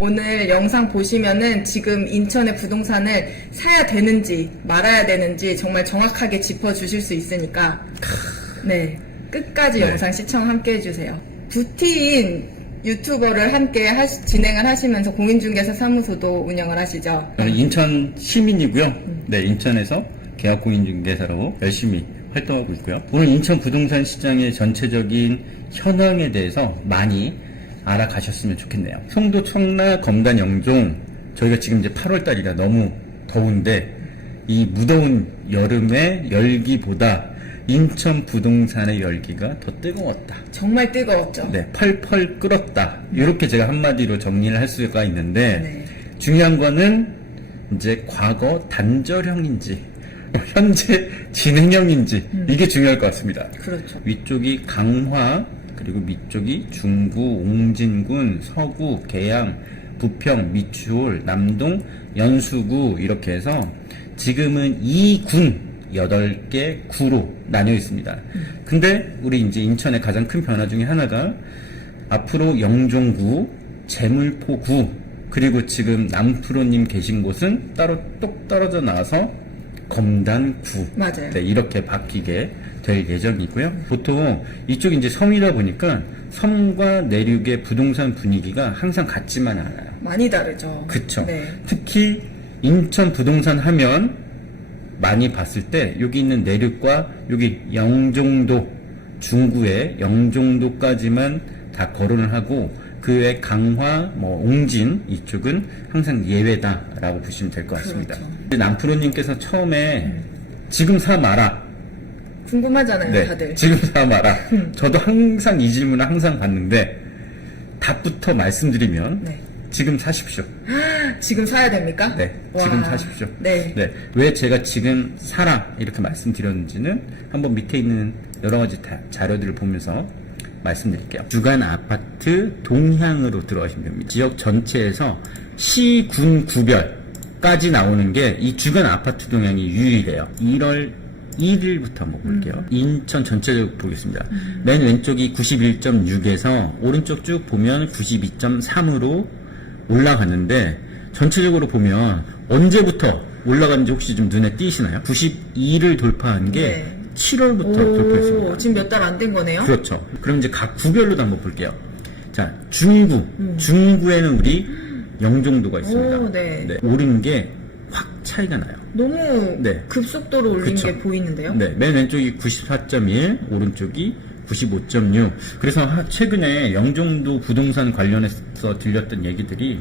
오늘 영상 보시면은 지금 인천의 부동산을 사야 되는지 말아야 되는지 정말 정확하게 짚어주실 수 있으니까 네, 끝까지 영상 시청 함께 해주세요. 부티인 유튜버를 함께 진행을 하시면서 공인중개사 사무소도 운영을 하시죠? 저는 인천 시민이고요. 네, 인천에서 계약 공인중개사로 열심히 활동하고 있고요. 오늘 인천 부동산 시장의 전체적인 현황에 대해서 많이 알아가셨으면 좋겠네요. 송도, 청라, 검단, 영종, 저희가 지금 이제 8월달이라 너무 더운데 이 무더운 여름의 열기보다 인천 부동산의 열기가 더 뜨거웠다. 정말 뜨거웠죠. 네, 펄펄 끓었다. 이렇게 제가 한마디로 정리를 할 수가 있는데 네. 중요한 거는 이제 과거 단절형인지 현재 진행형인지 이게 중요할 것 같습니다. 그렇죠. 위쪽이 강화, 그리고 밑쪽이 중구, 옹진군, 서구, 계양, 부평, 미추홀, 남동, 연수구 이렇게 해서 지금은 2군 8개 구로 나뉘어 있습니다. 근데 우리 이제 인천의 가장 큰 변화 중에 하나가 앞으로 영종구, 제물포구, 그리고 지금 남프로님 계신 곳은 따로 똑 떨어져 나와서 검단구. 맞아요. 네, 이렇게 바뀌게 될 예정이고요. 보통 이쪽이 이제 섬이다 보니까 섬과 내륙의 부동산 분위기가 항상 같지만 않아요. 많이 다르죠. 그쵸. 네. 특히 인천 부동산 하면 많이 봤을 때 여기 있는 내륙과 여기 영종도, 중구의 영종도까지만 다 거론을 하고 그 외 강화, 옹진 이쪽은 항상 예외다라고 보시면 될 것 같습니다. 그렇죠. 남프로님께서 처음에 지금 사 마라. 궁금하잖아요, 네, 다들. 지금 사 마라. 저도 항상 이 질문을 항상 받는데 답부터 말씀드리면 네. 지금 사십시오. 지금 사야 됩니까? 네, 와. 지금 사십시오. 네. 네, 왜 제가 지금 사라 이렇게 말씀드렸는지는 한번 밑에 있는 여러 가지 자료들을 보면서 말씀드릴게요. 주간 아파트 동향으로 들어가시면 됩니다. 지역 전체에서 시, 군, 구별까지 나오는 게 이 주간 아파트 동향이 유일해요. 1월 1일부터 한번 볼게요. 인천 전체적으로 보겠습니다. 맨 왼쪽이 91.6에서 오른쪽 쭉 보면 92.3으로 올라갔는데 전체적으로 보면 언제부터 올라갔는지 혹시 좀 눈에 띄시나요? 92를 돌파한 게 네. 7월부터 돌파했습니다. 지금 몇 달 안 된 거네요? 그렇죠. 그럼 이제 각 구별로도 한번 볼게요. 자, 중구. 중구에는 우리 영종도가 있습니다. 오, 네. 오른 게 확 차이가 나요. 너무 네. 급속도로 올린 그쵸. 게 보이는데요? 네, 맨 왼쪽이 94.1, 오른쪽이 95.6. 그래서 최근에 영종도 부동산 관련해서 들렸던 얘기들이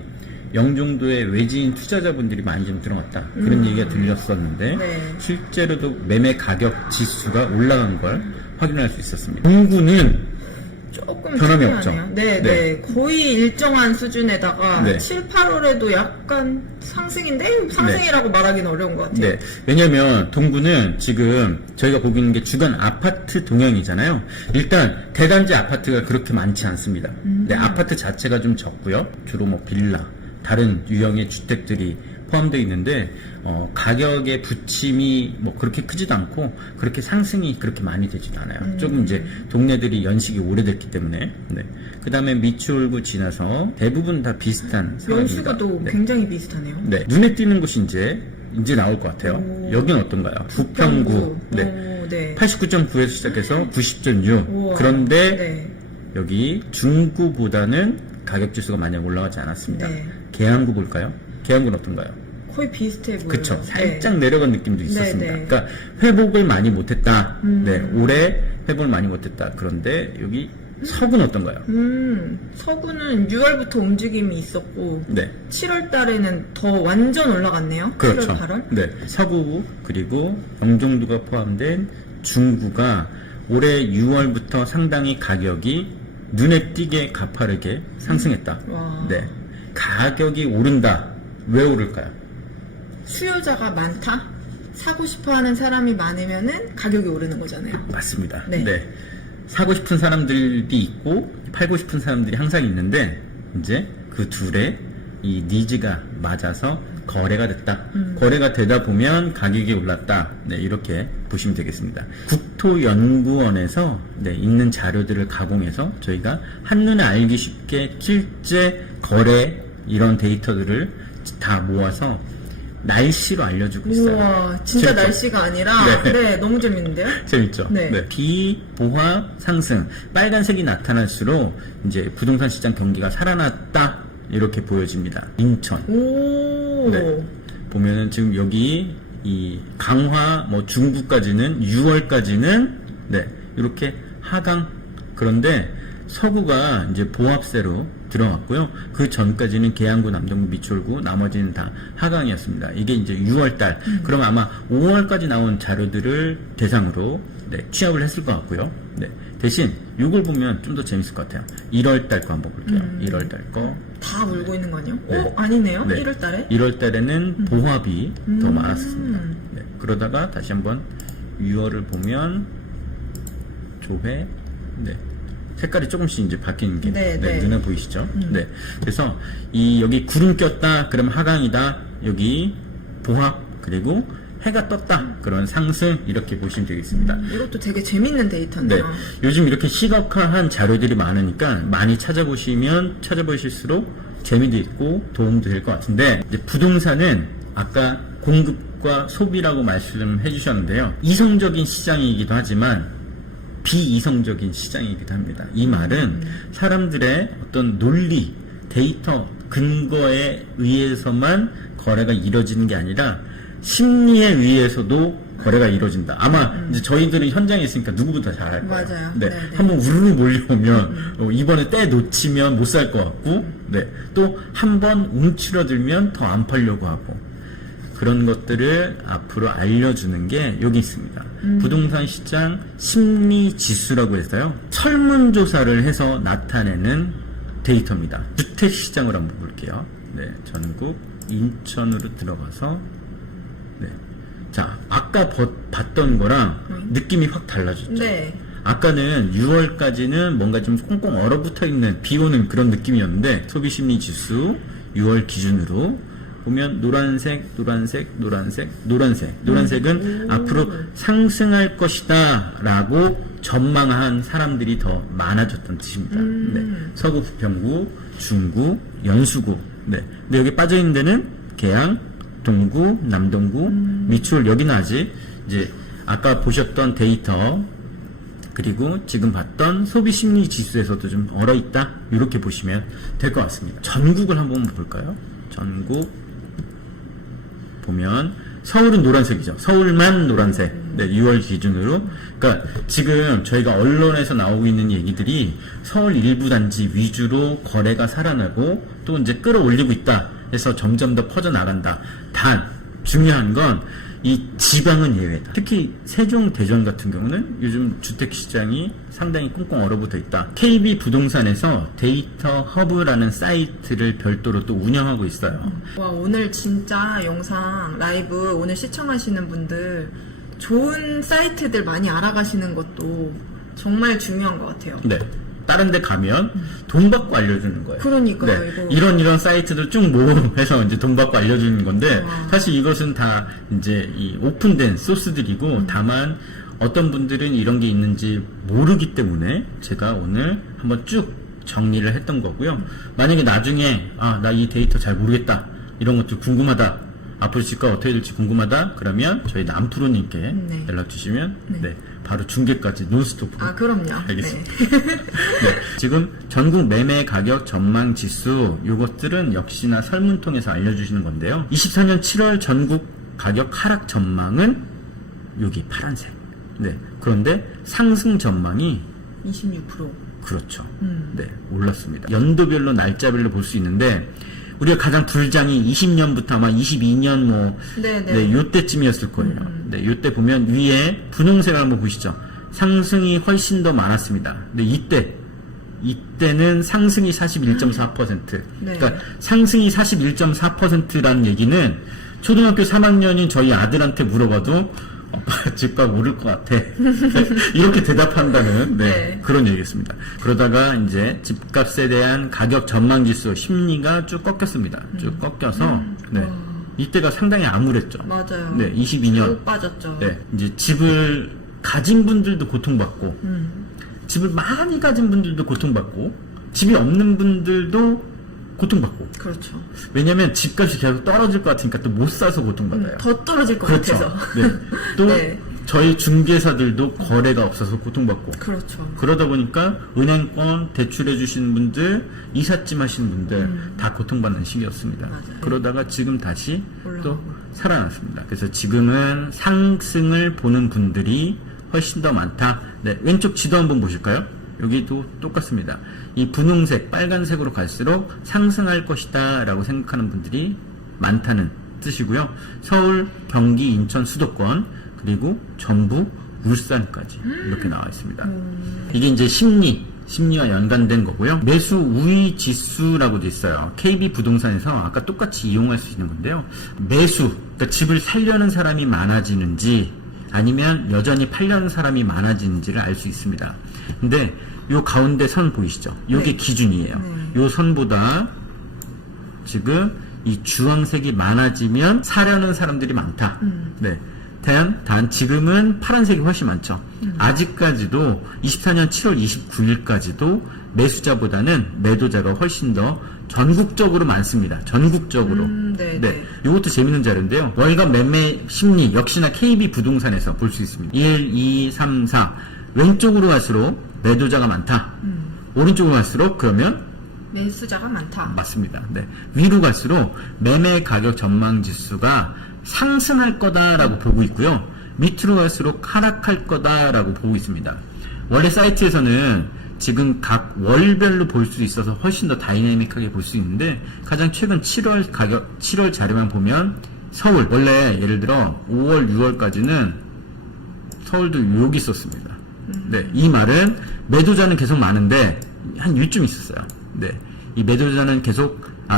영종도에 외지인 투자자분들이 많이 좀 들어왔다. 그런 얘기가 들렸었는데 네. 실제로도 매매 가격 지수가 올라간 걸 확인할 수 있었습니다. 중구는 조금 변함이 특이하네요. 없죠. 네, 네. 네. 거의 일정한 수준에다가 네. 7, 8월에도 약간 상승인데 상승이라고 말하기는 어려운 것 같아요. 네. 왜냐면 동구는 지금 저희가 보고 있는 게 주간 아파트 동향이잖아요. 일단 대단지 아파트가 그렇게 많지 않습니다. 네, 아파트 자체가 좀 적고요. 주로 빌라, 다른 유형의 주택들이 포함되어 있는데 가격의 부침이 그렇게 크지도 않고 그렇게 상승이 그렇게 많이 되지도 않아요. 조금 이제 동네들이 연식이 오래됐기 때문에. 네. 그 다음에 미추홀구 지나서 대부분 다 비슷한 상황입니다. 연수구도 네. 굉장히 비슷하네요. 네. 눈에 띄는 곳이 이제 나올 것 같아요. 여기는 어떤가요? 부평구. 네. 네. 89.9에서 시작해서 90.6. 우와. 그런데 네. 여기 중구보다는 가격 지수가 많이 올라가지 않았습니다. 네. 계양구 볼까요? 계양구는 어떤가요? 거의 비슷해 보여요. 그쵸. 살짝 네. 내려간 느낌도 있었습니다. 네. 그러니까 회복을 많이 못했다. 네, 올해 회복을 많이 못했다. 그런데 여기 서구는 어떤가요? 서구는 6월부터 움직임이 있었고 네. 7월 달에는 더 완전 올라갔네요. 그렇죠. 7월, 8월. 네. 서구 그리고 영종도가 포함된 중구가 올해 6월부터 상당히 가격이 눈에 띄게 가파르게 상승했다. 와. 네. 가격이 오른다. 왜 오를까요? 수요자가 많다? 사고 싶어 하는 사람이 많으면은 가격이 오르는 거잖아요. 맞습니다. 네. 사고 싶은 사람들이 있고 팔고 싶은 사람들이 항상 있는데 이제 그 둘의 이 니즈가 맞아서 거래가 됐다. 거래가 되다 보면 가격이 올랐다. 네, 이렇게 보시면 되겠습니다. 국토연구원에서 있는 자료들을 가공해서 저희가 한눈에 알기 쉽게 실제 거래 이런 데이터들을 다 모아서 날씨로 알려주고 있어요. 우와, 진짜 재밌죠? 날씨가 아니라 네. 네, 너무 재밌는데요? 재밌죠? 네. 비, 보합, 상승. 빨간색이 나타날수록 이제 부동산 시장 경기가 살아났다. 이렇게 보여집니다. 인천. 오. 네. 보면은 지금 여기 이 강화 뭐 중구까지는 6월까지는 네. 이렇게 하강. 그런데 서구가 이제 보합세로 들어갔고요. 그 전까지는 계양구, 남동구, 미추홀구, 나머지는 다 하강이었습니다. 이게 이제 6월달. 그럼 아마 5월까지 나온 자료들을 대상으로 네, 취합을 했을 것 같고요. 네. 대신 이걸 보면 좀 더 재밌을 것 같아요. 1월달 거 한번 볼게요. 1월달 거. 다 물고 있는 거 아니에요? 네. 오, 아니네요. 네. 1월 달에? 1월달에는 보합이 더 많았습니다. 네. 그러다가 다시 한번 6월을 보면 조회. 네. 색깔이 조금씩 이제 바뀌는 게 네, 네, 네. 눈에 보이시죠? 네. 그래서 이 여기 구름 꼈다 그러면 하강이다. 여기 보합 그리고 해가 떴다 그런 상승 이렇게 보시면 되겠습니다. 이것도 되게 재밌는 네. 데이터네요. 요즘 이렇게 시각화한 자료들이 많으니까 많이 찾아보시면 찾아보실수록 재미도 있고 도움도 될 것 같은데 이제 부동산은 아까 공급과 소비라고 말씀해 주셨는데요. 이성적인 시장이기도 하지만 비이성적인 시장이기도 합니다. 이 말은 사람들의 어떤 논리, 데이터, 근거에 의해서만 거래가 이루어지는 게 아니라 심리에 의해서도 거래가 이루어진다. 아마 이제 저희들은 현장에 있으니까 누구보다 잘 알 거예요. 맞아요. 네. 네, 네. 한번 우르르 몰려오면 이번에 때 놓치면 못 살 것 같고, 네. 또 한 번 움츠러들면 더 안 팔려고 하고. 그런 것들을 앞으로 알려주는 게 여기 있습니다. 부동산 시장 심리 지수라고 해서요. 설문조사를 해서 나타내는 데이터입니다. 주택 시장을 한번 볼게요. 네, 전국 인천으로 들어가서 네. 자, 아까 봤던 거랑 느낌이 확 달라졌죠. 네. 아까는 6월까지는 뭔가 좀 꽁꽁 얼어붙어 있는 비 오는 그런 느낌이었는데 소비심리 지수 6월 기준으로 보면 노란색, 노란색, 노란색, 노란색. 노란색은 앞으로 상승할 것이다 라고 전망한 사람들이 더 많아졌던 뜻입니다. 네. 서구, 부평구, 중구, 연수구. 네. 근데 여기 빠져있는 데는 계양, 동구, 남동구, 미추홀. 여기는 아직 이제 아까 보셨던 데이터 그리고 지금 봤던 소비심리 지수에서도 좀 얼어있다. 이렇게 보시면 될 것 같습니다. 전국을 한번 볼까요? 전국 보면 서울은 노란색이죠. 서울만 노란색. 네, 6월 기준으로. 그러니까 지금 저희가 언론에서 나오고 있는 얘기들이 서울 일부 단지 위주로 거래가 살아나고 또 이제 끌어올리고 있다 해서 점점 더 퍼져나간다. 단 중요한 건 이 지방은 예외다. 특히 세종, 대전 같은 경우는 요즘 주택시장이 상당히 꽁꽁 얼어붙어 있다. KB 부동산에서 데이터 허브라는 사이트를 별도로 또 운영하고 있어요. 와, 오늘 진짜 영상 라이브 오늘 시청하시는 분들 좋은 사이트들 많이 알아가시는 것도 정말 중요한 것 같아요. 네. 다른 데 가면 돈 받고 알려주는 거예요. 그러니까요, 네. 이거. 이런 사이트들 쭉 모음해서 이제 돈 받고 알려주는 건데, 와. 사실 이것은 다 이제 이 오픈된 소스들이고, 다만 어떤 분들은 이런 게 있는지 모르기 때문에 제가 오늘 한번 쭉 정리를 했던 거고요. 만약에 나중에, 나 이 데이터 잘 모르겠다. 이런 것들 궁금하다. 앞으로 집값 어떻게 될지 궁금하다. 그러면 저희 남프로님께 네. 연락 주시면, 네. 바로 중계까지 논스톱으로. 아, 그럼요. 알겠습니다. 네. 네, 지금 전국 매매 가격 전망 지수 요것들은 역시나 설문 통해서 알려주시는 건데요. 24년 7월 전국 가격 하락 전망은 여기 파란색. 네, 그런데 상승 전망이 26%. 그렇죠. 네, 올랐습니다. 연도별로 날짜별로 볼 수 있는데 우리가 가장 불장이 20년부터 아마 22년 뭐 네. 요때쯤이었을 거예요. 네, 요때 보면 위에 분홍색을 한번 보시죠. 상승이 훨씬 더 많았습니다. 근데 이때는 상승이 41.4%. 네. 그러니까 상승이 41.4%라는 얘기는 초등학교 3학년인 저희 아들한테 물어봐도 오빠 집값 오를 것 같아. 이렇게 대답한다는 네. 그런 얘기겠습니다. 그러다가 이제 집값에 대한 가격 전망 지수 심리가 쭉 꺾였습니다. 쭉 꺾여서 네. 이때가 상당히 암울했죠. 맞아요. 네, 22년. 쭉 빠졌죠. 네, 이제 집을 가진 분들도 고통받고, 집을 많이 가진 분들도 고통받고, 집이 없는 분들도 고통받고. 그렇죠. 왜냐면 집값이 계속 떨어질 것 같으니까 또 못 사서 고통받아요. 더 떨어질 것 그렇죠. 같아서. 네. 또 네. 저희 중개사들도 거래가 없어서 고통받고. 그렇죠. 그러다 보니까 은행권 대출해 주시는 분들, 이삿짐 하시는 분들 다 고통받는 시기였습니다. 맞아요. 그러다가 지금 다시 올라가고. 또 살아났습니다. 그래서 지금은 상승을 보는 분들이 훨씬 더 많다. 네, 왼쪽 지도 한번 보실까요? 여기도 똑같습니다. 이 분홍색, 빨간색으로 갈수록 상승할 것이다 라고 생각하는 분들이 많다는 뜻이고요. 서울, 경기, 인천, 수도권, 그리고 전북, 울산까지 이렇게 나와 있습니다. 이게 이제 심리와 연관된 거고요. 매수 우위 지수라고도 있어요. KB 부동산에서 아까 똑같이 이용할 수 있는 건데요. 매수, 그러니까 집을 살려는 사람이 많아지는지 아니면 여전히 팔려는 사람이 많아지는지를 알 수 있습니다. 근데 요 가운데 선 보이시죠? 요게 네. 기준이에요. 요 선보다 지금 이 주황색이 많아지면 사려는 사람들이 많다. 네. 단 지금은 파란색이 훨씬 많죠. 아직까지도 24년 7월 29일까지도 매수자보다는 매도자가 훨씬 더 전국적으로 많습니다. 전국적으로. 네. 이것도 재밌는 자료인데요. 월간 매매 심리 역시나 KB 부동산에서 볼 수 있습니다. 1, 2, 3, 4 왼쪽으로 갈수록 매도자가 많다. 오른쪽으로 갈수록 그러면 매수자가 많다. 맞습니다. 네. 위로 갈수록 매매 가격 전망 지수가 상승할 거다라고 보고 있고요. 밑으로 갈수록 하락할 거다라고 보고 있습니다. 원래 사이트에서는 지금 각 월별로 볼 수 있어서 훨씬 더 다이내믹하게 볼 수 있는데 가장 최근 7월 자료만 보면 서울 원래 예를 들어 5월, 6월까지는 서울도 여기 있었습니다. 네, 이 말은 매도자는 계속 많은데 한 요쯤 있었어요. 네, 이 매도자는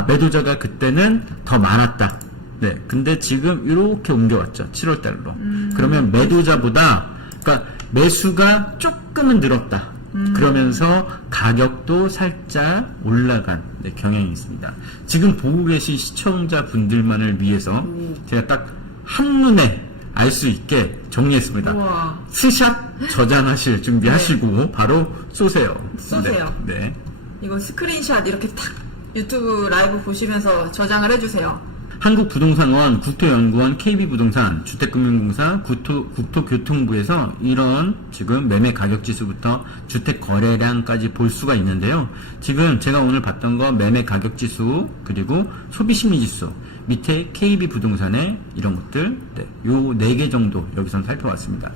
매도자가 그때는 더 많았다. 네, 근데 지금 이렇게 옮겨왔죠. 7월 달로. 그러면 매도자보다, 그러니까 매수가 조금은 늘었다. 그러면서 가격도 살짝 올라간 경향이 있습니다. 지금 보고 계신 시청자분들만을 위해서 제가 딱 한눈에 알 수 있게 정리했습니다. 우와. 스샷 저장하실 준비하시고 바로 쏘세요. 쏘세요. 네. 이거 스크린샷 이렇게 탁 유튜브 라이브 보시면서 저장을 해주세요. 한국부동산원, 국토연구원, KB부동산, 주택금융공사, 국토교통부에서 이런 지금 매매 가격지수부터 주택거래량까지 볼 수가 있는데요. 지금 제가 오늘 봤던 거 매매 가격지수 그리고 소비심리지수 밑에 KB부동산의 이런 것들 요 4개 정도 여기서 살펴봤습니다.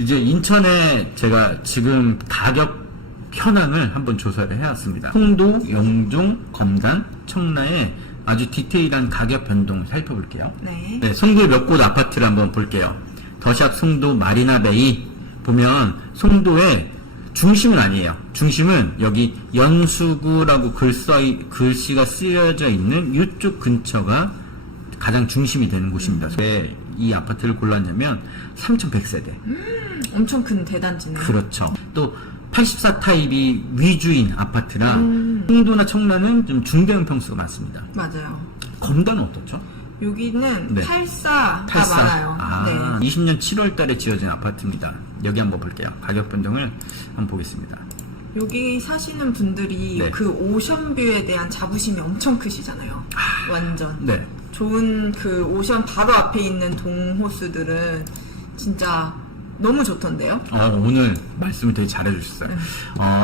이제 인천에 제가 지금 가격 현황을 한번 조사를 해왔습니다. 송도, 영종, 검단, 청라에 아주 디테일한 가격 변동 살펴볼게요. 네. 송도의 몇 곳 아파트를 한번 볼게요. 더샵 송도 마리나베이 보면 송도의 중심은 아니에요. 중심은 여기 연수구라고 글씨가 쓰여져 있는 이쪽 근처가 가장 중심이 되는 곳입니다. 왜 이 아파트를 골랐냐면 3,100세대. 엄청 큰 대단지네. 그렇죠. 또 84 타입이 위주인 아파트라 송도나 청라는 좀 중대형 평수가 많습니다. 맞아요. 검단은 어떻죠? 여기는 네. 84가 84. 많아요. 네. 20년 7월 달에 지어진 아파트입니다. 여기 한번 볼게요. 가격 변동을 한번 보겠습니다. 여기 사시는 분들이 네. 그 오션뷰에 대한 자부심이 엄청 크시잖아요. 완전. 네. 좋은 그 오션 바로 앞에 있는 동호수들은 진짜 너무 좋던데요? 오늘 말씀을 되게 잘해주셨어요.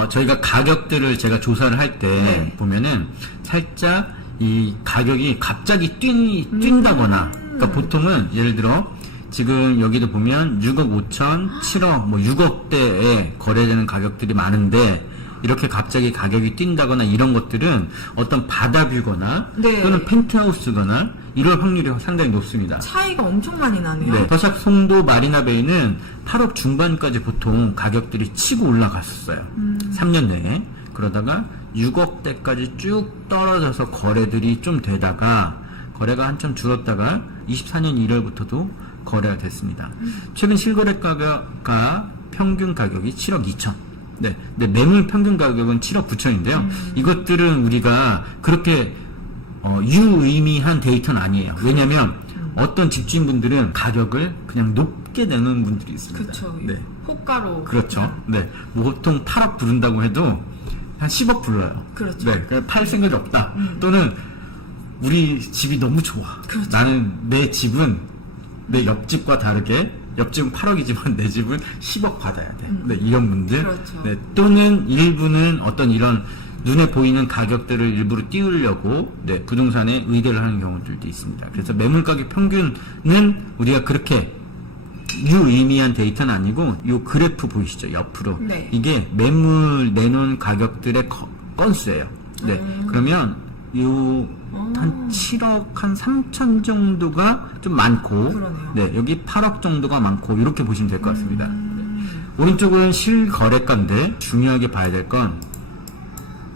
저희가 가격들을 제가 조사를 할 때 네. 보면은 살짝 이 가격이 갑자기 뛴다거나, 그러니까 보통은 예를 들어 지금 여기도 보면 6억 5천, 7억, 6억대에 거래되는 가격들이 많은데 이렇게 갑자기 가격이 뛴다거나 이런 것들은 어떤 바다뷰거나 네. 또는 펜트하우스거나 이럴 확률이 상당히 높습니다. 차이가 엄청 많이 나네요. 네, 더샵 송도 마리나베이는 8억 중반까지 보통 가격들이 치고 올라갔었어요. 3년 내에. 그러다가 6억대까지 쭉 떨어져서 거래들이 좀 되다가 거래가 한참 줄었다가 24년 1월부터도 거래가 됐습니다. 최근 실거래가가 평균 가격이 7억 2천. 네, 근데 매물 평균 가격은 7억 9천인데요. 이것들은 우리가 그렇게 유의미한 데이터는 아니에요. 왜냐면 어떤 집주인분들은 가격을 그냥 높게 내는 분들이 있습니다. 그쵸. 네. 호가로. 그렇죠. 네. 보통 8억 부른다고 해도 한 10억 불러요. 그렇죠. 네, 팔 생각이 없다. 또는 우리 집이 너무 좋아. 그렇죠. 나는 내 집은 내 옆집과 다르게 옆집은 8억이지만 내 집은 10억 받아야 돼. 네, 이런 분들. 그렇죠. 네, 또는 일부는 어떤 이런 눈에 보이는 가격들을 일부러 띄우려고 네, 부동산에 의뢰를 하는 경우들도 있습니다. 그래서 매물 가격 평균은 우리가 그렇게 유의미한 데이터는 아니고 요 그래프 보이시죠? 옆으로. 네. 이게 매물 내놓은 가격들의 건수예요. 네. 그러면 요 한 7억 한 3천 정도가 좀 많고 그러네요. 네, 여기 8억 정도가 많고 이렇게 보시면 될 것 같습니다. 오른쪽은 실거래가인데 중요하게 봐야 될 건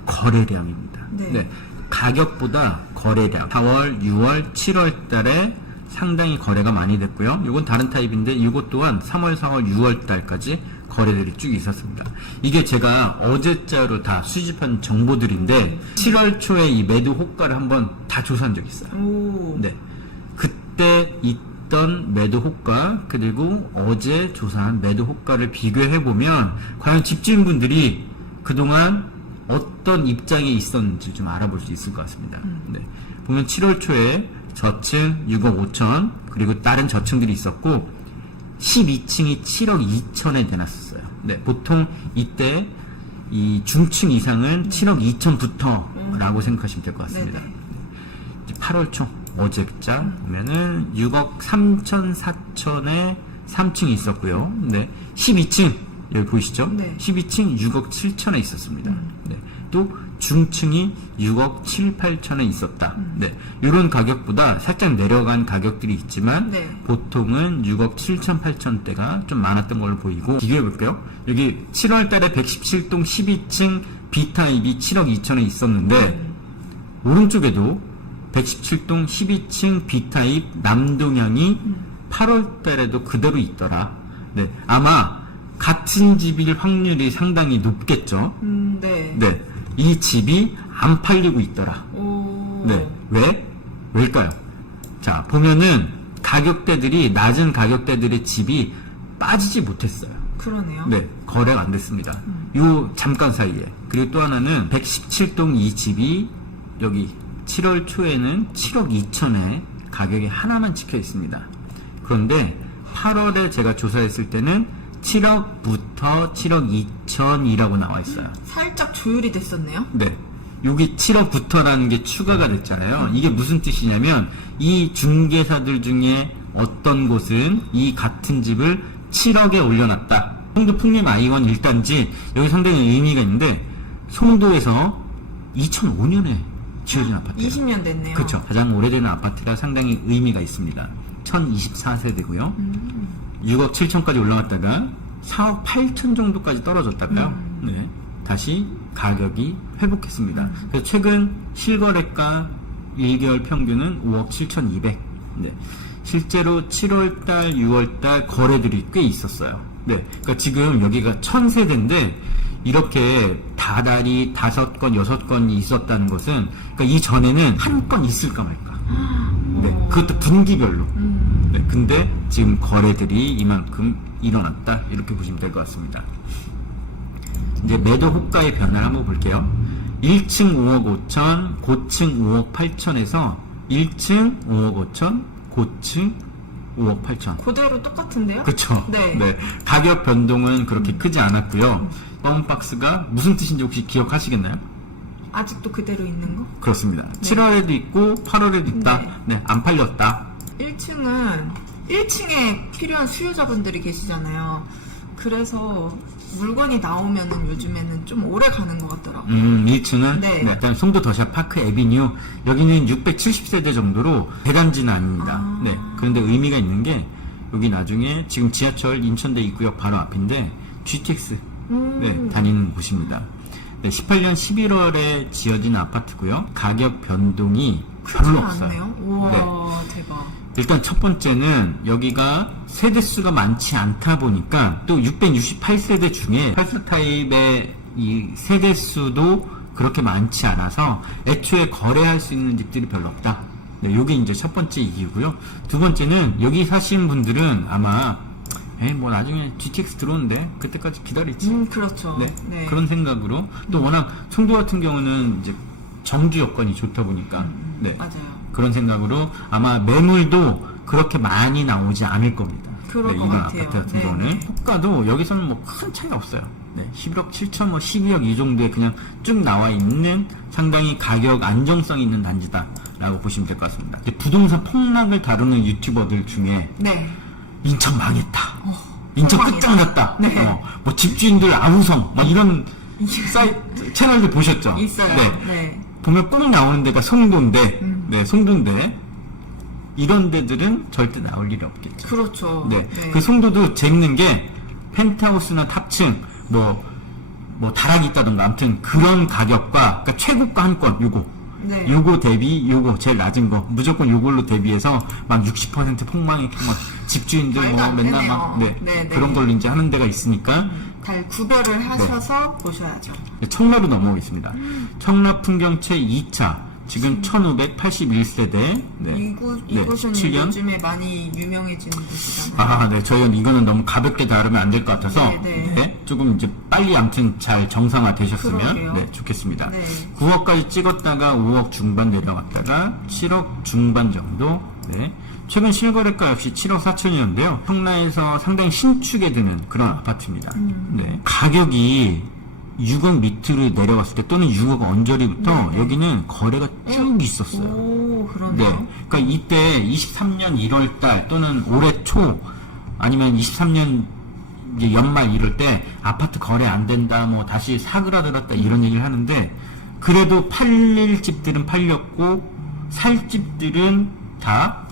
거래량입니다. 네. 가격보다 거래량. 4월, 6월, 7월 달에 상당히 거래가 많이 됐고요. 이건 다른 타입인데 이것 또한 3월, 4월, 6월 달까지 거래들이 쭉 있었습니다. 이게 제가 어제자로 다 수집한 정보들인데 7월 초에 이 매도 호가를 한번 다 조사한 적이 있어요. 오. 네. 그때 있던 매도 호가 그리고 어제 조사한 매도 호가를 비교해 보면 과연 집주인분들이 그동안 어떤 입장에 있었는지 좀 알아볼 수 있을 것 같습니다. 네. 보면 7월 초에 저층 6억 5천 그리고 다른 저층들이 있었고 12층이 7억 2천에 내놨었어요. 네. 보통 이때 이 중층 이상은 7억 2천부터 라고 생각하시면 될 것 같습니다. 네네. 8월 초 어제자 보면은 6억 3천 4천에 3층이 있었고요. 네. 12층 여기 보이시죠? 네. 12층 6억 7천에 있었습니다. 네. 또 중층이 6억 7, 8천에 있었다. 네. 이런 가격보다 살짝 내려간 가격들이 있지만 네. 보통은 6억 7천, 8천대가 좀 많았던 걸로 보이고 비교해 볼게요. 여기 7월 달에 117동 12층 B타입이 7억 2천에 있었는데 오른쪽에도 117동 12층 B타입 남동향이 8월 달에도 그대로 있더라. 네. 아마 같은 집일 확률이 상당히 높겠죠. 네. 네. 이 집이 안 팔리고 있더라. 오. 네. 왜일까요? 자, 보면은 가격대들이, 낮은 가격대들의 집이 빠지지 못했어요. 그러네요. 네. 거래가 안 됐습니다. 요 잠깐 사이에. 그리고 또 하나는 117동 이 집이 여기 7월 초에는 7억 2천에 가격이 하나만 찍혀 있습니다. 그런데 8월에 제가 조사했을 때는 7억부터 7억 2천이라고 나와 있어요. 살짝 조율이 됐었네요. 네. 여기 7억부터라는 게 추가가 됐잖아요. 이게 무슨 뜻이냐면 이 중개사들 중에 어떤 곳은 이 같은 집을 7억에 올려놨다. 송도 풍림 아이원 1단지 여기 상당히 의미가 있는데 송도에서 2005년에 지어진 아파트예요. 20년 됐네요. 그렇죠. 가장 오래된 아파트가 상당히 의미가 있습니다. 1024세대고요. 6억 7천까지 올라갔다가 4억 8천 정도까지 떨어졌다가요. 네, 다시 가격이 회복했습니다. 그래서 최근 실거래가 1개월 평균은 5억 7,200. 네. 실제로 7월달, 6월달 거래들이 꽤 있었어요. 네. 그러니까 지금 여기가 1000세대인데 이렇게 다달이 5건, 6건이 있었다는 것은 그러니까 이 전에는 한 건 있을까 말까. 네. 그것도 분기별로. 네. 근데 지금 거래들이 이만큼 일어났다. 이렇게 보시면 될 것 같습니다. 이제 매도 호가의 변화를 한번 볼게요. 1층 5억 5천, 고층 5억 8천에서 1층 5억 5천, 고층 5억 8천. 그대로 똑같은데요? 그쵸. 네. 가격 변동은 그렇게 크지 않았고요. 펌박스가 무슨 뜻인지 혹시 기억하시겠나요? 아직도 그대로 있는 거? 그렇습니다. 7월에도 있고 8월에도 있다. 네. 네, 안 팔렸다. 1층은 1층에 필요한 수요자분들이 계시잖아요. 그래서 물건이 나오면은 요즘에는 좀 오래 가는 것 같더라고요. 1층은 네. 일단 송도 더샵 파크 에비뉴 여기는 670세대 정도로 대단지는 아닙니다. 네. 그런데 의미가 있는 게 여기 나중에 지금 지하철 인천대 입구역 바로 앞인데 GTX 네, 다니는 곳입니다. 네, 18년 11월에 지어진 아파트고요. 가격 변동이 별로 없어요. 않네요. 우와, 네. 대박. 일단 첫 번째는 여기가 세대수가 많지 않다 보니까 또 668세대 중에 8세 타입의 이 세대수도 그렇게 많지 않아서 애초에 거래할 수 있는 집들이 별로 없다. 네, 요게 이제 첫 번째 이유고요. 두 번째는 여기 사시는 분들은 아마 뭐 나중에 GTX 들어오는데 그때까지 기다리지. 그렇죠. 네. 네. 그런 생각으로 또 워낙 송도 같은 경우는 이제 정주 여건이 좋다 보니까 네. 맞아요. 그런 생각으로 아마 매물도 그렇게 많이 나오지 않을 겁니다. 그럴 것 이번 같아요. 아파트 같은 네, 경우는 네. 호가도 여기서는 뭐 큰 차이가 없어요. 네, 11억 7천, 뭐 12억 이 정도에 그냥 쭉 나와 있는 상당히 가격 안정성 있는 단지다라고 보시면 될 것 같습니다. 이제 부동산 폭락을 다루는 유튜버들 중에 네. 인천 망했다. 인천 폭망이다. 끝장났다. 네. 뭐 집주인들 아우성, 막 이런 채널들 보셨죠? 있어요. 네. 네. 보면 꼭 나오는 데가 송도인데, 네, 송도인데, 이런 데들은 절대 나올 일이 없겠죠. 그렇죠. 네. 그 송도도 재밌는 게, 펜트하우스나 탑층, 뭐 다락이 있다던가, 아무튼 그런 가격과, 그러니까 최고가 한 건, 네. 요거 대비, 요거 제일 낮은 거, 무조건 요걸로 대비해서 막 60% 폭망했고, 막 집주인들 말도 뭐 안 맨날 되네요. 막, 네, 네, 네. 그런 걸로 이제 하는 데가 있으니까, 잘 구별을 하셔서 보셔야죠. 청라로 넘어오겠습니다. 청라 풍경채 2차, 지금 1581세대, 네. 이곳은 7년. 요즘에 많이 유명해지는 곳이잖아요. 아, 네. 저희는 이거는 너무 가볍게 다루면 안 될 것 같아서, 네, 네. 네, 조금 이제 빨리 아무튼 잘 정상화 되셨으면, 그러게요. 네, 좋겠습니다. 네. 9억까지 찍었다가 5억 중반 내려갔다가 7억 중반 정도, 네. 최근 실거래가 역시 7억 4천이었는데요. 청라에서 상당히 신축에 드는 그런 아파트입니다. 네. 가격이 6억 밑으로 내려갔을 때 또는 6억 언저리부터 네. 여기는 거래가 쭉 있었어요. 오, 그러네요. 네. 그러니까 이때 23년 1월 달 또는 올해 초 아니면 23년 이제 연말 이럴 때 아파트 거래 안 된다, 뭐 다시 사그라들었다 이런 얘기를 하는데 그래도 팔릴 집들은 팔렸고 살 집들은 다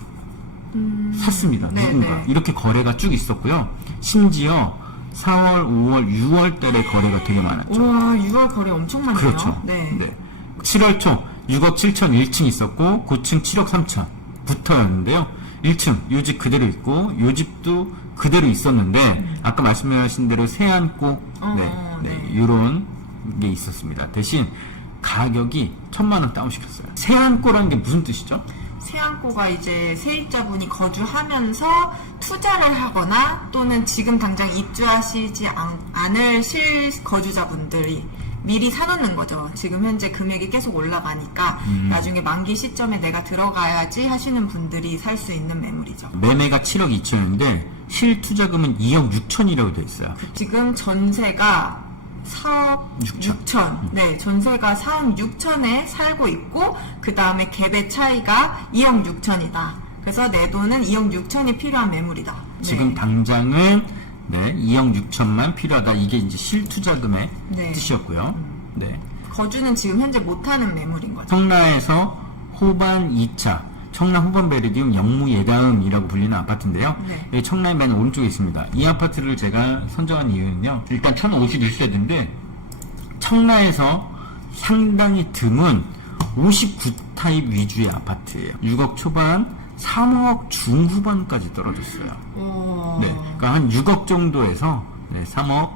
샀습니다. 네, 누군가. 네. 이렇게 거래가 쭉 있었고요. 심지어 4월, 5월, 6월 달에 거래가 되게 많았죠. 우와, 6월 거리 엄청 많네요. 그렇죠. 네. 7월 초 6억 7천 1층 있었고 9층 7억 3천 붙어였는데요. 1층 요 집 그대로 있고 요 집도 그대로 있었는데 아까 말씀하신 대로 세안고 네. 요런 게 있었습니다. 대신 가격이 1,000만 원 다운시켰어요. 세안고라는 게 무슨 뜻이죠? 세안고가 이제 세입자분이 거주하면서 투자를 하거나 또는 지금 당장 입주하시지 않을 실거주자분들이 미리 사놓는 거죠. 지금 현재 금액이 계속 올라가니까 나중에 만기 시점에 내가 들어가야지 하시는 분들이 살 수 있는 매물이죠. 매매가 7억 2천인데 실투자금은 2억 6천이라고 되어 있어요. 지금 전세가 4억 6천. 네, 전세가 4억 6천에 살고 있고, 그 다음에 갭의 차이가 2억 6천이다. 그래서 내 돈은 2억 6천이 필요한 매물이다. 네. 지금 당장은 2억 6천만 필요하다. 이게 이제 실투자금의 네. 뜻이었고요. 네. 거주는 지금 현재 못하는 매물인 거죠. 청라에서 호반 2차, 청라 호반 베르디움 영무 예다음이라고 불리는 아파트인데요. 네. 여기 청라의 맨 오른쪽에 있습니다. 이 아파트를 제가 선정한 이유는요. 일단 1051세대인데 청라에서 상당히 드문 59타입 위주의 아파트예요. 6억 초반, 3억 중후반까지 떨어졌어요. 오. 네, 그러니까 한 6억 정도에서 3억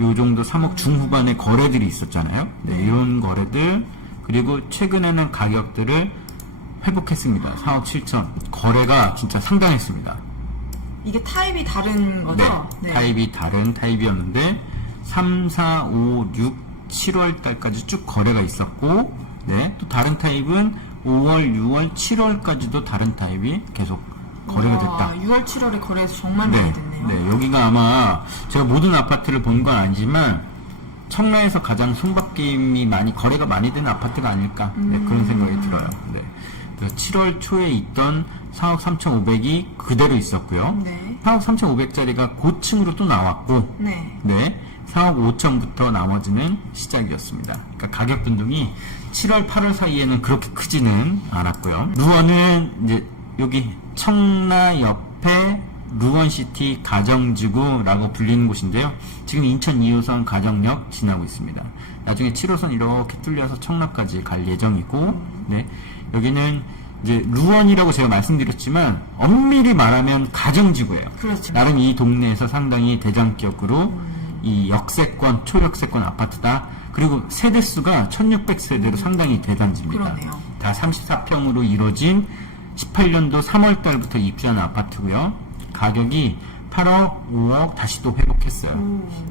요 정도 3억 중후반의 거래들이 있었잖아요. 네, 이런 거래들 그리고 최근에는 가격들을 회복했습니다. 4억 7천 거래가 진짜 상당했습니다. 이게 타입이 다른 거죠? 네, 타입이 다른 타입이었는데 3, 4, 5, 6, 7월 달까지 쭉 거래가 있었고 네, 또 다른 타입은 5월, 6월, 7월까지도 다른 타입이 계속 거래가 됐다. 6월, 7월에 거래해서 정말 많이 됐네요. 네, 여기가 아마 제가 모든 아파트를 본 건 아니지만 청라에서 가장 손바뀜이 많이 거래가 많이 되는 아파트가 아닐까 그런 생각이 들어요. 네. 7월 초에 있던 4억 3,500이 그대로 있었고요. 네. 4억 3,500짜리가 고층으로 또 나왔고 네. 4억 5천부터 나머지는 시작이었습니다. 그러니까 가격 변동이 7월, 8월 사이에는 그렇게 크지는 않았고요. 루원은 이제 여기 청라 옆에 루원시티 가정지구라고 불리는 곳인데요. 지금 인천 2호선 가정역 지나고 있습니다. 나중에 7호선 이렇게 뚫려서 청라까지 갈 예정이고, 네. 여기는 이제 루원이라고 제가 말씀드렸지만 엄밀히 말하면 가정지구예요. 그렇죠. 나름 이 동네에서 상당히 대장격으로 이 역세권, 초역세권 아파트다. 그리고 세대수가 1600세대로 상당히 대단지입니다. 그러네요. 다 34평으로 이루어진 18년도 3월 달부터 입주한 아파트고요. 가격이 8억, 5억 다시 또 회복했어요.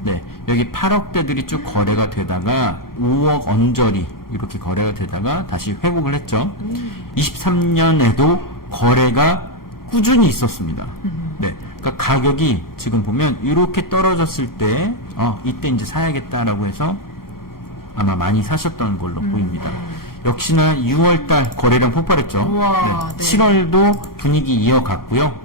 네, 여기 8억대들이 쭉 거래가 되다가 5억 언저리 이렇게 거래가 되다가 다시 회복을 했죠. 23년에도 거래가 꾸준히 있었습니다. 네, 그러니까 가격이 지금 보면 이렇게 떨어졌을 때 이때 이제 사야겠다라고 해서 아마 많이 사셨던 걸로 보입니다. 역시나 6월달 거래량 폭발했죠. 우와, 네. 7월도 분위기 이어갔고요.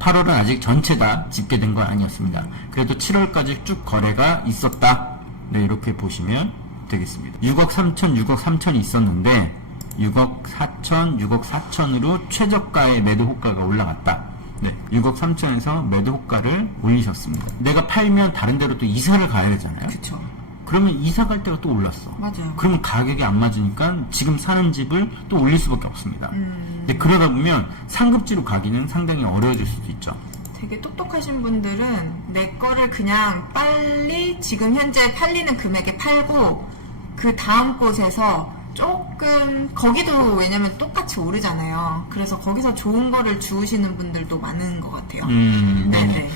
8월은 아직 전체 다 집계된 건 아니었습니다. 그래도 7월까지 쭉 거래가 있었다. 네, 이렇게 보시면 되겠습니다. 6억 3천, 6억 3천이 있었는데 6억 4천, 6억 4천으로 최저가의 매도 호가가 올라갔다. 네, 6억 3천에서 매도 호가를 올리셨습니다. 내가 팔면 다른 데로 또 이사를 가야 되잖아요. 그쵸. 그러면 이사 갈 때가 또 올랐어. 맞아요. 그러면 가격이 안 맞으니까 지금 사는 집을 또 올릴 수밖에 없습니다. 근데 그러다 보면 상급지로 가기는 상당히 어려워질 수도 있죠. 되게 똑똑하신 분들은 내 거를 그냥 빨리 지금 현재 팔리는 금액에 팔고 그 다음 곳에서 조금 거기도 왜냐면 똑같이 오르잖아요. 그래서 거기서 좋은 거를 주우시는 분들도 많은 것 같아요. 네네.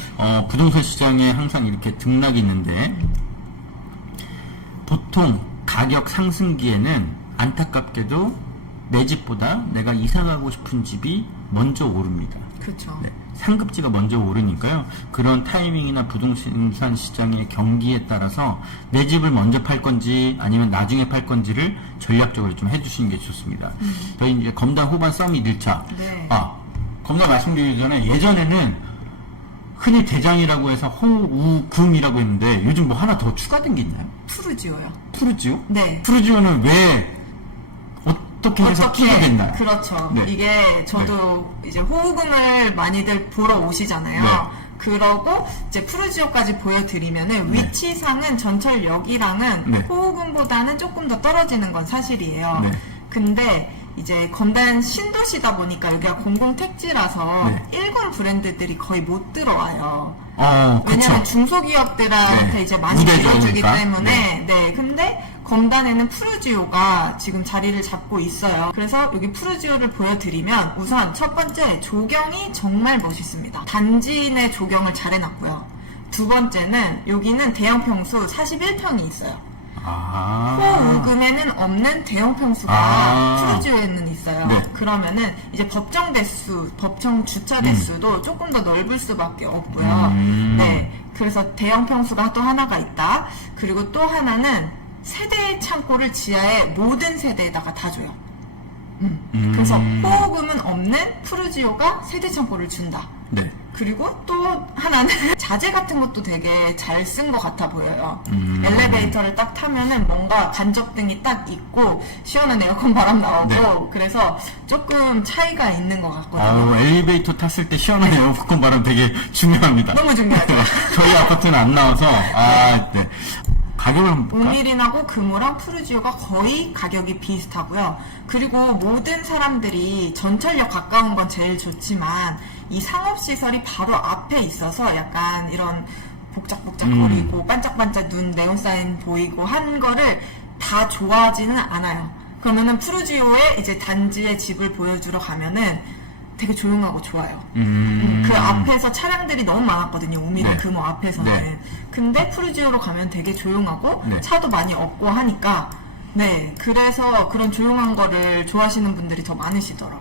부동산 시장에 항상 이렇게 등락이 있는데 보통 가격 상승기에는 안타깝게도 내 집보다 내가 이사 가고 싶은 집이 먼저 오릅니다. 그렇죠. 네, 상급지가 먼저 오르니까요. 그런 타이밍이나 부동산 시장의 경기에 따라서 내 집을 먼저 팔 건지 아니면 나중에 팔 건지를 전략적으로 좀 해주시는 게 좋습니다. 저희 이제 검단 후반 썸이 1차. 네. 검단 말씀드리기 전에 예전에는 흔히 대장이라고 해서 호우금이라고 했는데 요즘 뭐 하나 더 추가된 게 있나요? 푸르지오요. 푸르지오? 네. 푸르지오는 왜 어떻게 해서 끼게 됐나요? 그렇죠. 네. 이게 저도 이제 호우금을 많이들 보러 오시잖아요. 네. 그러고 이제 푸르지오까지 보여드리면은 네. 위치상은 전철역이랑은 네. 호우금보다는 조금 더 떨어지는 건 사실이에요. 네. 근데 이제 검단 신도시다 보니까 여기가 공공택지라서 네. 1군 브랜드들이 거의 못 들어와요. 그쵸. 왜냐면 중소기업들한테 네. 이제 많이 무대죠, 들어주기 그러니까. 때문에 네. 근데 검단에는 푸르지오가 지금 자리를 잡고 있어요. 그래서 여기 푸르지오를 보여드리면 우선 첫 번째 조경이 정말 멋있습니다. 단지 내 조경을 잘 해놨고요. 두 번째는 여기는 대형 평수 41평이 있어요. 호우금에는 없는 대형 평수가 푸르지오에는 있어요. 네. 그러면은 이제 법정 대수, 법정 주차 대수도 조금 더 넓을 수밖에 없고요. 네. 그래서 대형 평수가 또 하나가 있다. 그리고 또 하나는 세대 창고를 지하에 모든 세대에다가 다 줘요. 그래서 호우금은 없는 푸르지오가 세대 창고를 준다. 네. 그리고 또 하나는 자재 같은 것도 되게 잘 쓴 것 같아 보여요. 엘리베이터를 딱 타면은 뭔가 간접등이 딱 있고 시원한 에어컨 바람 나오고 네. 그래서 조금 차이가 있는 것 같거든요. 엘리베이터 탔을 때 시원한 에어컨 바람 되게 중요합니다. 너무 중요하죠. 저희 아파트는 안 나와서 네. 가격을 한번 볼까? 우미린하고 금호랑 푸르지오가 거의 가격이 비슷하고요. 그리고 모든 사람들이 전철역 가까운 건 제일 좋지만 이 상업시설이 바로 앞에 있어서 약간 이런 복작복작거리고 반짝반짝 눈 네온사인 보이고 한 거를 다 좋아하지는 않아요. 그러면은 푸르지오의 이제 단지의 집을 보여주러 가면은 되게 조용하고 좋아요. 그 앞에서 차량들이 너무 많았거든요. 우미린 네. 금호 앞에서는. 네. 근데 푸르지오로 가면 되게 조용하고 네. 차도 많이 없고 하니까 네. 그래서 그런 조용한 거를 좋아하시는 분들이 더 많으시더라고요.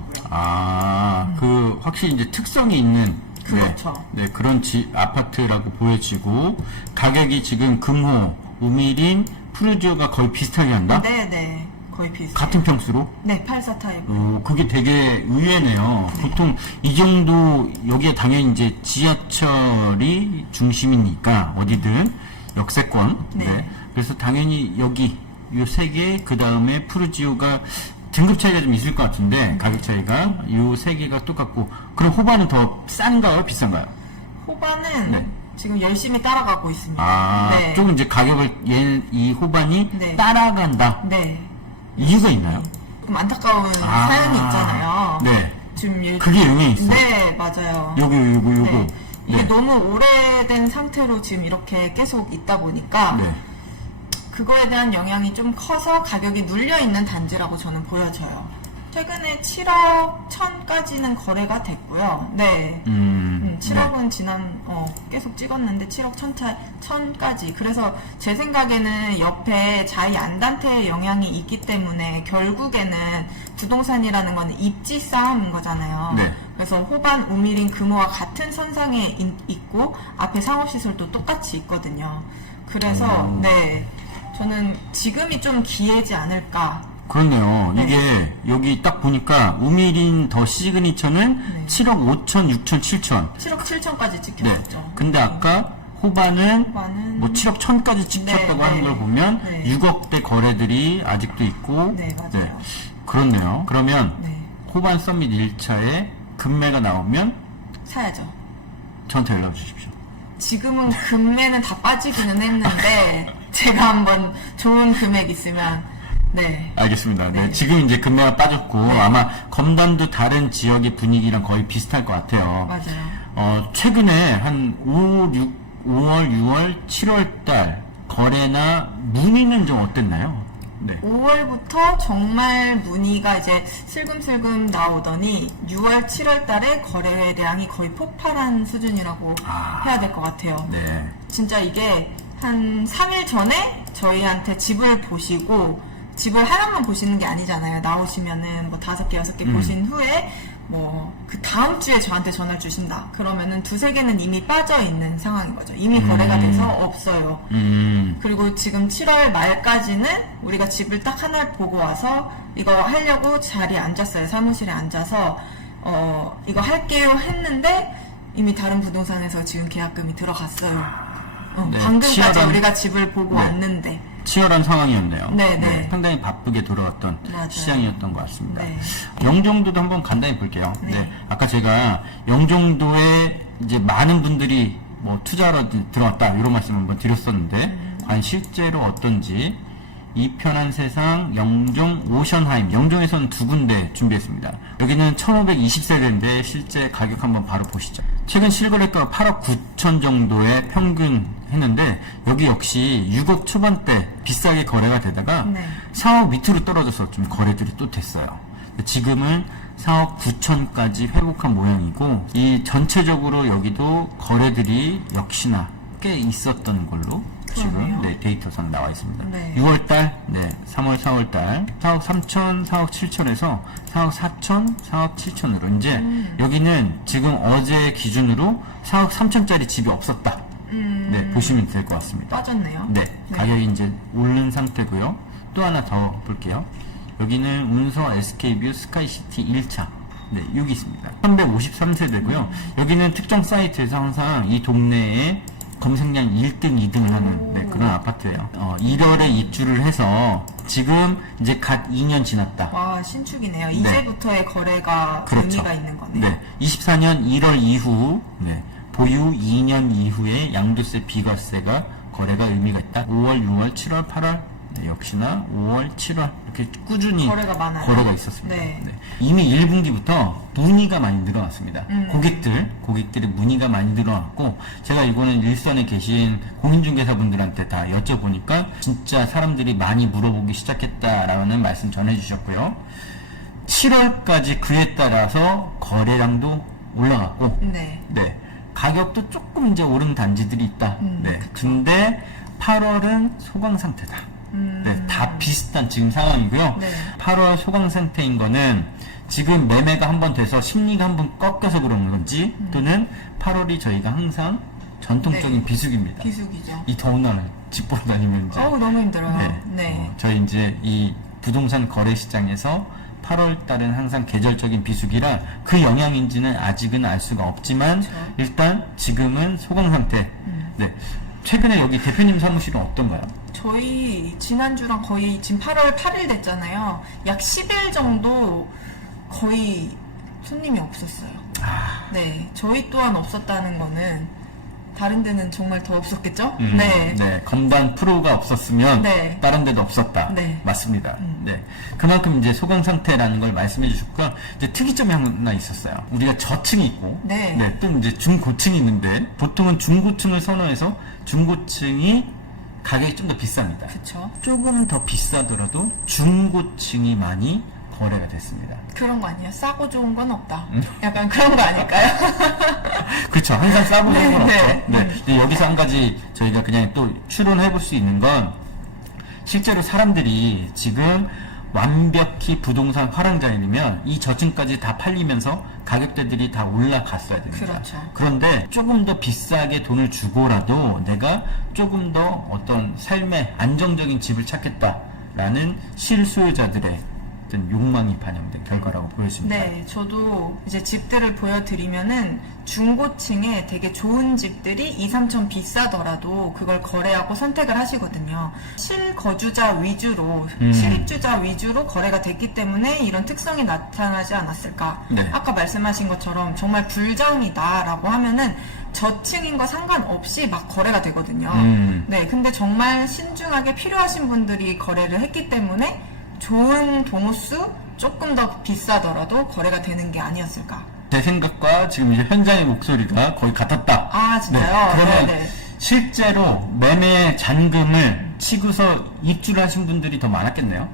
확실히 이제 특성이 있는 그렇죠. 네, 그런 아파트라고 보여지고 가격이 지금 금호, 우미린, 푸르지오가 거의 비슷하게 한다? 네. 거의 비슷해요. 같은 평수로? 네, 84 타입. 그게 되게 의외네요. 보통 이 정도, 여기에 당연히 이제 지하철이 중심이니까 어디든 역세권. 네. 그래서 당연히 여기 요 세 개, 그 다음에 푸르지오가 등급 차이가 좀 있을 것 같은데, 가격 차이가 요 세 개가 똑같고, 그럼 호반은 더 싼가요? 비싼가요? 호반은 네. 지금 열심히 따라가고 있습니다. 네. 조금 이제 가격을 이 호반이 네. 따라간다. 네. 이유가 있나요? 좀 안타까운 사연이 있잖아요. 네. 지금 그게 영향이 있어요? 네, 맞아요. 요거. 네. 이게 네. 너무 오래된 상태로 지금 이렇게 계속 있다 보니까 네. 그거에 대한 영향이 좀 커서 가격이 눌려있는 단지라고 저는 보여져요. 최근에 7억 1000까지는 거래가 됐고요. 네. 7억은 계속 찍었는데 7억 1000까지. 그래서 제 생각에는 옆에 자이 안단테의 영향이 있기 때문에 결국에는 부동산이라는 건 입지 싸움인 거잖아요. 네. 그래서 호반, 우미린, 금호와 같은 선상에 있고 앞에 상업시설도 똑같이 있거든요. 그래서 네, 저는 지금이 좀 기회지 않을까. 그렇네요. 네. 이게 여기 딱 보니까 우미린 더 시그니처는 네. 7억 5천, 6천, 7천. 7억 7천까지 네. 찍혔었죠. 근데 아까 호반은 호반은 뭐 7억 1천까지 찍혔다고 네, 하는 네. 걸 보면 네. 6억대 거래들이 아직도 있고. 네, 맞아요. 그렇네요. 그러면 네. 호반 서밋 1차에 금매가 나오면 사야죠. 저한테 연락 주십시오. 지금은 금매는 다 빠지기는 했는데 제가 한번 좋은 금액 있으면 네. 알겠습니다. 네. 네. 지금 이제 금매가 빠졌고 네. 아마 검단도 다른 지역의 분위기랑 거의 비슷할 것 같아요. 맞아요. 최근에 한 5월, 6월, 7월 달 거래나 문의는 좀 어땠나요? 네. 5월부터 정말 문의가 이제 슬금슬금 나오더니 6월, 7월 달에 거래량이 거의 폭발한 수준이라고 해야 될 것 같아요. 네. 진짜 이게 한 3일 전에 저희한테 집을 보시고 집을 하나만 보시는 게 아니잖아요. 나오시면은 뭐 5개, 6개 보신 후에 뭐 그 다음 주에 저한테 전화를 주신다. 그러면은 2-3개는 이미 빠져 있는 상황인 거죠. 이미 거래가 돼서 없어요. 그리고 지금 7월 말까지는 우리가 집을 딱 하나를 보고 와서 이거 하려고 자리에 앉았어요. 사무실에 앉아서 이거 할게요 했는데 이미 다른 부동산에서 지금 계약금이 들어갔어요. 네, 방금까지 치열한- 우리가 집을 보고 네. 왔는데 치열한 상황이었네요. 네. 상당히 바쁘게 돌아왔던 맞아요. 시장이었던 것 같습니다. 네. 영종도도 한번 간단히 볼게요. 네. 아까 제가 영종도에 이제 많은 분들이 뭐 투자로 들어왔다 이런 말씀 한번 드렸었는데 과연 실제로 어떤지 이 편한 세상 영종 오션하임 영종에서는 2군데 준비했습니다. 여기는 1520세대인데 실제 가격 한번 바로 보시죠. 최근 실거래가 8억 9천 정도의 평균 했는데 여기 역시 6억 초반대 비싸게 거래가 되다가 네. 4억 밑으로 떨어져서 좀 거래들이 또 됐어요. 지금은 4억 9천까지 회복한 모양이고 이 전체적으로 여기도 거래들이 역시나 꽤 있었던 걸로 지금 그러네요. 데이터상 나와 있습니다. 네. 6월달, 3월, 4월달 4억 3천, 4억 7천에서 4억 4천, 4억 7천으로 이제 여기는 지금 어제 기준으로 4억 3천짜리 집이 없었다. 네, 보시면 될 것 같습니다. 빠졌네요. 네, 가격이 이제 오른 상태고요. 또 하나 더 볼게요. 여기는 운서 SK뷰 스카이시티 1차. 네, 여기 있습니다. 353세대고요. 여기는 특정 사이트에서 항상 이 동네에 검색량 1등, 2등을 하는 그런 아파트예요. 1월에 입주를 해서 지금 이제 갓 2년 지났다. 와, 신축이네요. 이제부터의 거래가 의미가 있는 거네요. 네. 24년 1월 이후, 보유 2년 이후에 양도세, 비과세가 거래가 의미가 있다. 5월, 6월, 7월, 8월, 역시나 5월, 7월 이렇게 꾸준히 거래가 많아요. 거래가 있었습니다. 네. 이미 1분기부터 문의가 많이 늘어났습니다. 고객들의 문의가 많이 늘어났고 제가 이거는 일선에 계신 공인중개사분들한테 다 여쭤보니까 진짜 사람들이 많이 물어보기 시작했다라는 말씀 전해주셨고요. 7월까지 그에 따라서 거래량도 올라갔고 네. 가격도 조금 이제 오른 단지들이 있다. 근데 8월은 소강 상태다. 다 비슷한 지금 상황이고요. 네. 8월 소강 상태인 거는 지금 매매가 한번 돼서 심리가 한번 꺾여서 그런 건지 또는 8월이 저희가 항상 전통적인 네. 비수기입니다. 비수기죠. 이 더운 날에 집 보러 다니면 이제 너무 힘들어요. 저희 이제 이 부동산 거래 시장에서 8월 달은 항상 계절적인 비수기라 그 영향인지는 아직은 알 수가 없지만 일단 지금은 소강 상태. 최근에 여기 대표님 사무실은 어떤가요? 저희 지난주랑 거의 지금 8월 8일 됐잖아요. 약 10일 정도 거의 손님이 없었어요. 네, 저희 또한 없었다는 거는 다른 데는 정말 더 없었겠죠? 검단 프로가 없었으면 네. 다른 데도 없었다. 네. 맞습니다. 그만큼 이제 소강 상태라는 걸 말씀해 주셨고요. 이제 특이점이 하나 있었어요. 우리가 저층이 있고, 또 이제 중고층이 있는데 보통은 중고층을 선호해서 중고층이 가격이 좀 더 비쌉니다. 그쵸. 조금 더 비싸더라도 중고층이 많이 거래가 됐습니다. 그런 거 아니에요? 싸고 좋은 건 없다. 약간 그런 거 아닐까요? 그렇죠. 항상 싸고 좋은 건 네, 없죠. 네. 네. 근데 여기서 한 가지 저희가 그냥 또 추론해 볼 수 있는 건 실제로 사람들이 지금 완벽히 부동산 화랑자이면 이 저층까지 다 팔리면서 가격대들이 다 올라갔어야 됩니다. 그렇죠. 그런데 조금 더 비싸게 돈을 주고라도 내가 조금 더 어떤 삶의 안정적인 집을 찾겠다라는 실소유자들의 어떤 욕망이 반영된 결과라고 보여집니다. 네, 저도 이제 집들을 보여드리면은 중고층에 되게 좋은 집들이 2, 3천 비싸더라도 그걸 거래하고 선택을 하시거든요. 실거주자 위주로, 실입주자 위주로 거래가 됐기 때문에 이런 특성이 나타나지 않았을까. 네. 아까 말씀하신 것처럼 정말 불장이다라고 하면은 저층인 거 상관없이 막 거래가 되거든요. 네, 근데 정말 신중하게 필요하신 분들이 거래를 했기 때문에 좋은 동호수 조금 더 비싸더라도 거래가 되는 게 아니었을까. 제 생각과 지금 이제 현장의 목소리가 거의 같았다. 아, 진짜요? 그러면 네네. 실제로 매매 잔금을 치고서 입주를 하신 분들이 더 많았겠네요.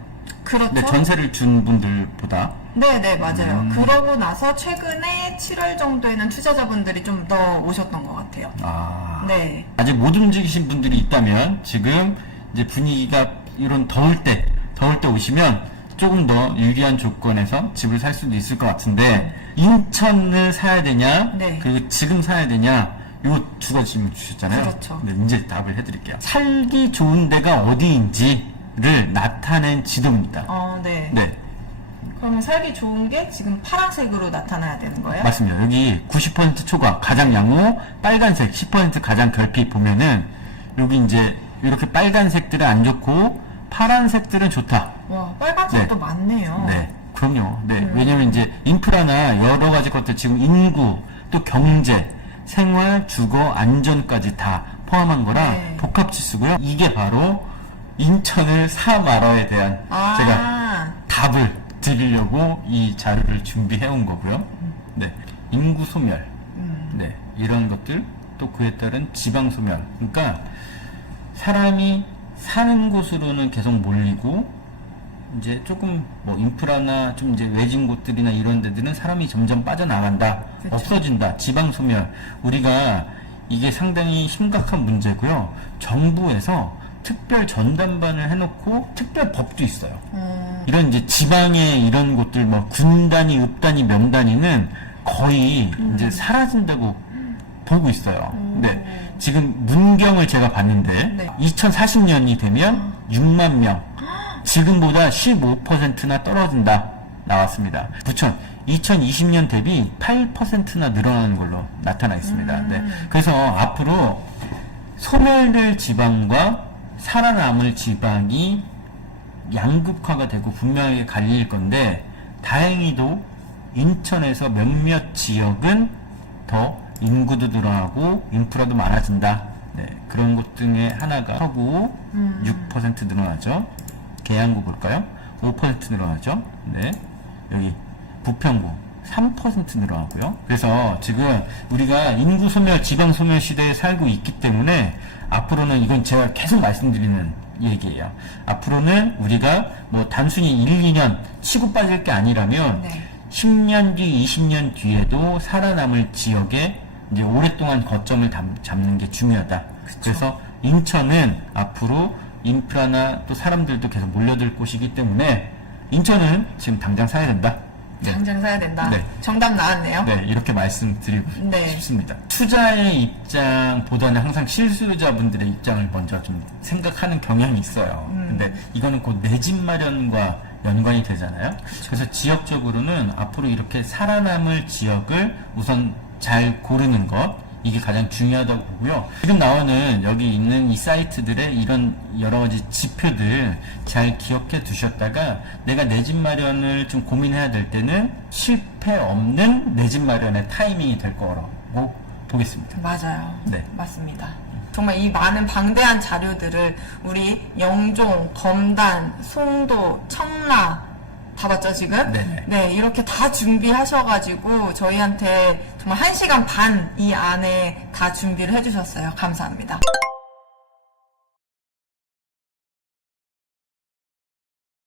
그렇죠. 네, 전세를 준 분들보다. 네네, 맞아요. 그러고 나서 최근에 7월 정도에는 투자자분들이 좀 더 오셨던 것 같아요. 아. 네. 아직 못 움직이신 분들이 있다면 지금 이제 분위기가 이런 더울 때 오시면 조금 더 유리한 조건에서 집을 살 수도 있을 것 같은데 인천을 사야 되냐, 네. 그리고 지금 사야 되냐, 요 두 가지 질문 주셨잖아요. 그렇죠. 네, 이제 답을 해드릴게요. 살기 좋은 데가 어디인지를 나타낸 지도입니다. 네. 네, 그러면 살기 좋은 게 지금 파란색으로 나타나야 되는 거예요? 맞습니다. 여기 90% 초과 가장 양호, 빨간색 10% 가장 결핍 보면은 여기 이제 이렇게 빨간색들은 안 좋고 파란색들은 좋다. 와, 빨간색도 네. 많네요. 네, 그럼요. 네, 왜냐면 이제 인프라나 여러 가지 것들 지금 인구, 또 경제, 생활, 주거, 안전까지 다 포함한 거라 네. 복합 지수고요. 이게 바로 인천을 사 말아에 대한 아. 제가 답을 드리려고 이 자료를 준비해 온 거고요. 네, 인구 소멸, 네, 이런 것들, 또 그에 따른 지방 소멸. 그러니까 사람이 사는 곳으로는 계속 몰리고 이제 조금 뭐 인프라나 좀 이제 외진 곳들이나 이런 데들은 사람이 점점 빠져나간다, 그쵸. 없어진다, 지방 소멸. 우리가 이게 상당히 심각한 문제고요. 정부에서 특별 전담반을 해놓고 특별 법도 있어요. 이런 이제 지방의 이런 곳들 뭐 군단위, 읍단위, 명단위는 거의 이제 사라진다고 보고 있어요. 네. 지금 문경을 제가 봤는데 네. 2040년이 되면 6만 명. 지금보다 15%나 떨어진다 나왔습니다. 부천 2020년 대비 8%나 늘어나는 걸로 나타나 있습니다. 네. 그래서 앞으로 소멸될 지방과 살아남을 지방이 양극화가 되고 분명하게 갈릴 건데 다행히도 인천에서 몇몇 지역은 더 인구도 늘어나고 인프라도 많아진다. 네, 그런 것 중에 하나가 서구 6% 늘어나죠. 계양구 볼까요? 5% 늘어나죠. 네, 여기 부평구 3% 늘어나고요. 그래서 지금 우리가 인구 소멸, 지방 소멸 시대에 살고 있기 때문에 앞으로는 이건 제가 계속 말씀드리는 얘기예요. 앞으로는 우리가 뭐 단순히 1, 2년 치고 빠질 게 아니라면 네. 10년 뒤, 20년 뒤에도 살아남을 지역에 이제 오랫동안 거점을 잡는 게 중요하다. 그래서 인천은 앞으로 인프라나 또 사람들도 계속 몰려들 곳이기 때문에 인천은 지금 당장 사야 된다. 네. 당장 사야 된다. 네. 정답 나왔네요. 네, 이렇게 말씀드리고 네. 싶습니다. 투자의 입장보다는 항상 실수요자분들의 입장을 먼저 좀 생각하는 경향이 있어요. 근데 이거는 곧 내 집 마련과 연관이 되잖아요. 그래서 지역적으로는 앞으로 이렇게 살아남을 지역을 우선 잘 고르는 것, 이게 가장 중요하다고 보고요. 지금 나오는 여기 있는 이 사이트들의 이런 여러 가지 지표들 잘 기억해 두셨다가 내가 내 집 마련을 좀 고민해야 될 때는 실패 없는 내 집 마련의 타이밍이 될 거라고 보겠습니다. 맞아요. 네. 맞습니다. 정말 이 많은 방대한 자료들을 우리 영종, 검단, 송도, 청라 다 봤죠 지금? 네네. 네, 이렇게 다 준비하셔가지고 저희한테 정말 1시간 반 이 안에 다 준비를 해주셨어요. 감사합니다.